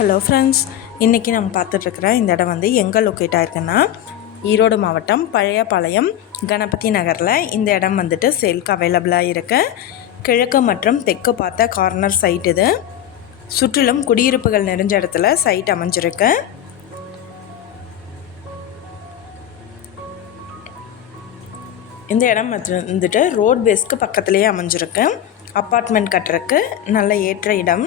Hello friends இன்றைக்கி நம்ம பார்த்துட்ருக்குற இந்த இடம் வந்து எங்கே லொக்கேட் ஆயிருக்குன்னா ஈரோடு மாவட்டம் பழையபாளையம் கணபதி நகரில் இந்த இடம் வந்துட்டு சேல்க்கு அவைலபிளாக இருக்குது கிழக்கு மற்றும் தெற்கு பார்த்த கார்னர் சைட் இது. சுற்றிலும் குடியிருப்புகள் நிறைஞ்ச இடத்துல சைட் அமைஞ்சிருக்கு. இந்த இடம் வந்துட்டு ரோட் பேஸ்க்கு பக்கத்துலேயே அமைஞ்சிருக்கு. அப்பார்ட்மெண்ட் கட்டுறதுக்கு நல்ல ஏற்ற இடம்.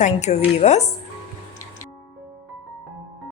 Thank you viewers.